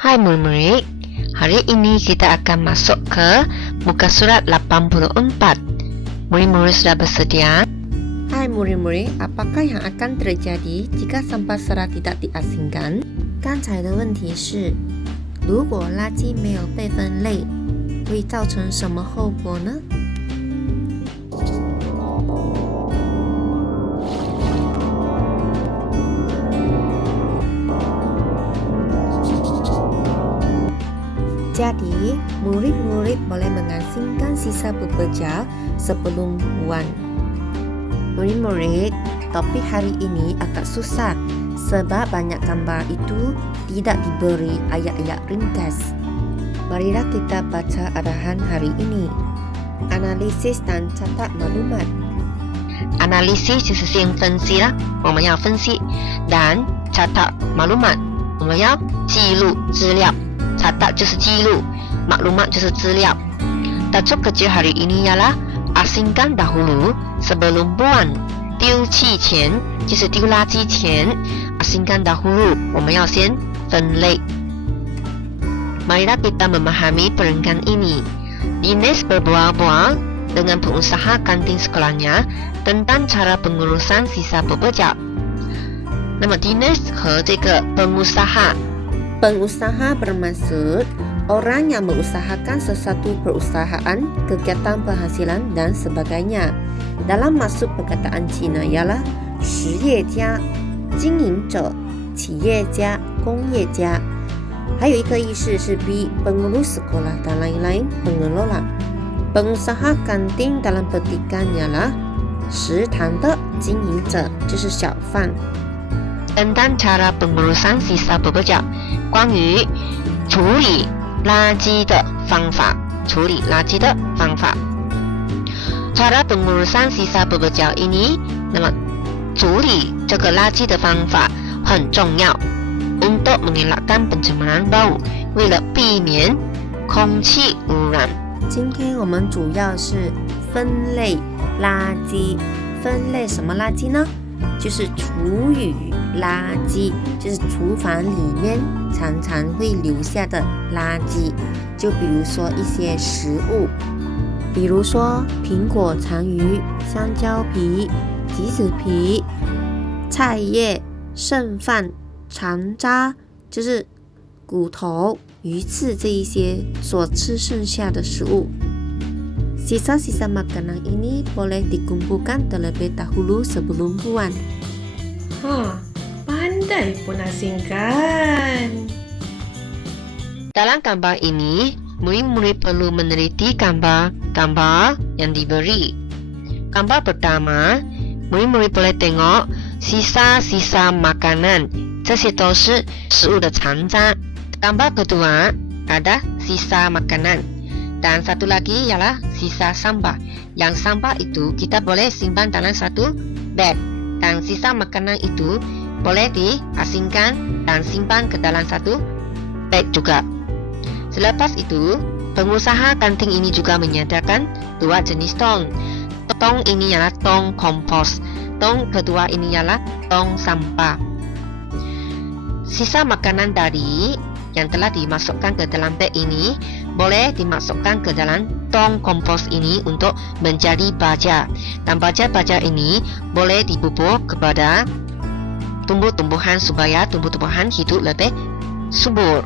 Hai murid-murid, hari ini kita akan masuk ke muka surat 84. Murid-murid sudah bersedia? Hai murid-murid, apakah yang akan terjadi jika sampah serat tidak diasingkan? 刚才的问题是，如果垃圾没有被分类，会造成什么后果呢？Jadi, murid-murid boleh mengasingkan sisa beberapa sebelum buang. Murid-murid, topik hari ini agak susah sebab banyak gambar itu tidak diberi ayat-ayat ringkas. Marilah kita baca arahan hari ini. Analisis dan catat maklumat. Analisis就是先分析啦，我们要分析，dan catat maklumat，我们要记录资料。catat 就是记录， maklumat 就是资料。Tajuk kerja hari ini ialah asingkan dahulu sebelum buang， 丢弃前就是丢垃圾前 asingkan dahulu， 我们要先分类。Marilah kita memahami perenggan ini. Dinas berbual-bual dengan pengusaha kantin sekolahnya tentang cara pengurusan sisa beberapa。那么 Dinas 和这个pengusaha Pengusaha bermaksud orang yang mengusahakan sesuatu perusahaan, kegiatan penghasilan dan sebagainya. Dalam maksud perkataan Cina ialah 实业家、经营者、企业家、工业家。还有一个意思是比 pengurus sekolah dan lain-lain pengelola. Pengusaha kantin dalam petikan ialah 食堂的经营者，就是小贩。tentang cara pengurusan sisa beberapa， 关于处理垃圾的方法，处理垃圾的方法。Cara pengurusan sisa beberapa ini， 那么处理这个垃圾的方法很重要。Untuk mengelakkan pencemaran bau， 为了避免空气污染。今天我们主要是分类垃圾。分类什么垃圾呢？就是厨余垃圾，就是厨房里面常常会留下的垃圾。就比如说一些食物，比如说苹果残余、香蕉皮、橘子皮、菜叶、剩饭、残渣，就是骨头、鱼刺这一些所吃剩下的食物。Sisa-sisa makanan ini boleh dikumpulkan terlebih dahulu sebelum buang. Pandai pun asingkan. Dalam gambar ini, murid-murid perlu meneliti gambar-gambar yang diberi. Gambar pertama, murid-murid boleh tengok sisa-sisa makanan. 这些都是食物的残渣。Gambar kedua ada sisa makanan. Dan satu lagi ialah sisa sampah. Yang sampah itu kita boleh simpan dalam satu beg. Dan sisa makanan itu boleh diasingkan dan simpan ke dalam satu beg juga. Selepas itu, pengusaha kantin ini juga menyediakan dua jenis tong. Tong ini ialah tong kompos. Tong kedua ini ialah tong sampah. Sisa makanan dari yang telah dimasukkan ke dalam beg ini boleh dimasukkan ke dalam tong kompos ini untuk menjadi baja. Dan baja-baja ini boleh dibubur kepada tumbuh-tumbuhan supaya tumbuh-tumbuhan hidup lebih subur.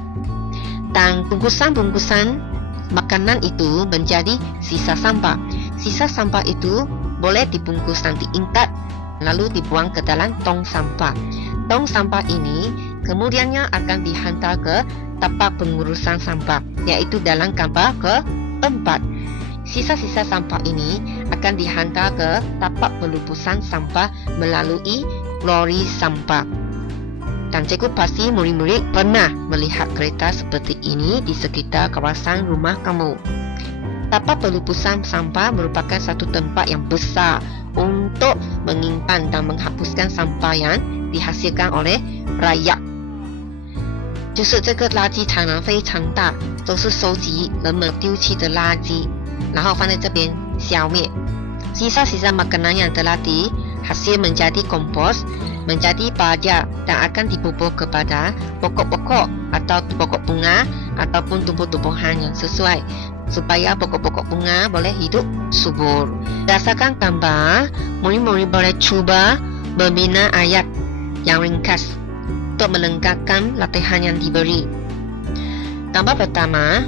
Dan bungkusan-bungkusan makanan itu menjadi sisa sampah. Sisa sampah itu boleh dibungkus dan diikat lalu dibuang ke dalam tong sampah. Tong sampah ini kemudiannya akan dihantar ke tempat pengurusan sampah, yaitu dalam gambar keempat. Sisa-sisa sampah ini akan dihantar ke tempat pelupusan sampah melalui lori sampah. Dan cikgu pasti murid-murid pernah melihat kereta seperti ini di sekitar kawasan rumah kamu. Tempat pelupusan sampah merupakan satu tempat yang besar untuk menyimpan dan menghapuskan sampah yang dihasilkan oleh rakyat. 就是这个垃圾场呢非常大，都是收集人们丢弃的垃圾，然后放在这边消灭。Sisa-sisa makanan yang telah hasil menjadi kompos, menjadi baja dan akan dipupuk kepada pokok-pokok atau pokok bunga ataupun tumbuh-tumbuhan yang sesuai supaya pokok-pokok bunga boleh hidup subur. Berdasarkan gambar, murid-murid boleh cuba membina ayat yang ringkas untuk melengkapkan latihan yang diberi. Gambar pertama,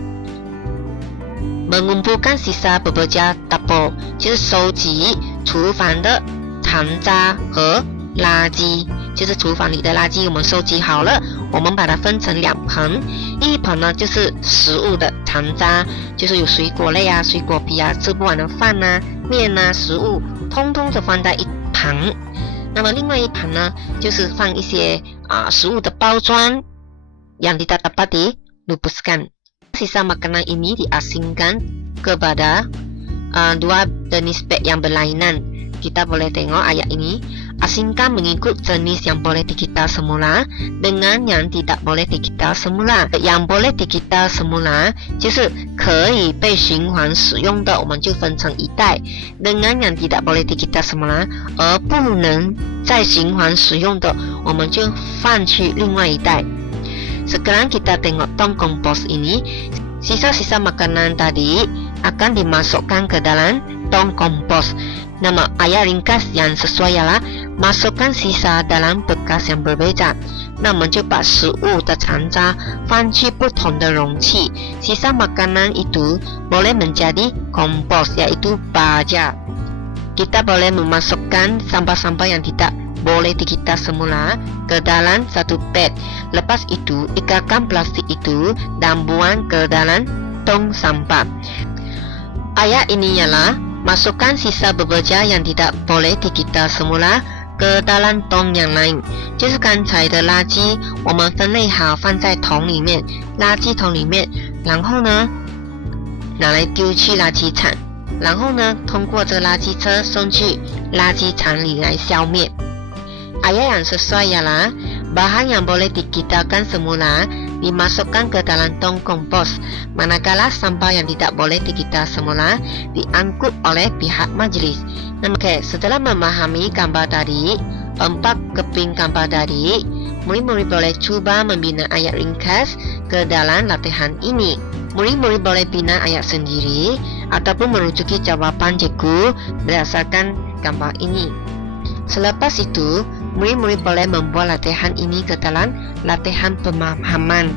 mengumpulkan sisa beberapa dapur， 就是收集厨房的残渣和垃圾，就是厨房里的垃圾我们收集好了，我们把它分成2盆，一盆呢就是食物的残渣，就是有水果类啊、水果皮啊、吃不完的饭啊、面啊、食物，通通的放在一盆。那么另外一盆呢，就是放一些食物的包装yang tidak dapat dilupuskan. Sisa makanan ini diasingkan kepada dua jenis beg yang berlainan. Kita boleh tengok ayat ini. Asingkan mengikut jenis yang boleh digital semula dengan yang tidak boleh digital semula. Yang boleh digital semula 就是可以被循环使用的，我们就分成一袋。dengan yang tidak boleh digital semula 而不能再循环使用的，我们就放去另外一袋。Sekarang kita tengok tong kompos ini. Sisa-sisa makanan tadi akan dimasukkan ke dalam tong kompos. Nama ayat ringkas yang sesuai ialah masukkan sisa dalam bekas yang berbeza. 那我们就把食物的残渣放去不同的容器。Sisa makanan itu boleh menjadi kompos, yaitu baja. Kita boleh memasukkan sampah-sampah yang tidak boleh digital semula ke dalam satu beg. Lepas itu, ikatkan plastik itu dan buang ke dalam tong sampah. Ayat ini ialah masukkan sisa beberapa yang tidak boleh digital semula ke dalam桶yang lain， 就是刚才的垃圾，我们分类好放在桶里面，垃圾桶里面，然后呢，拿来丢去垃圾场，然后呢，通过这垃圾车送去垃圾场里来消灭。Ayat yang sesuai ialah bahan yang boleh digitalkan semula dimasukkan ke dalam tong kompos, manakala sampah yang tidak boleh digital semula diangkut oleh pihak majlis. Oke, setelah memahami gambar tadi, 4 keping gambar tadi, murid-murid boleh cuba membina ayat ringkas ke dalam latihan ini. Murid-murid boleh bina ayat sendiri ataupun merujuki jawaban cikgu berdasarkan gambar ini. Selepas itu, murid-murid boleh membuat latihan ini ke dalam latihan pemahaman.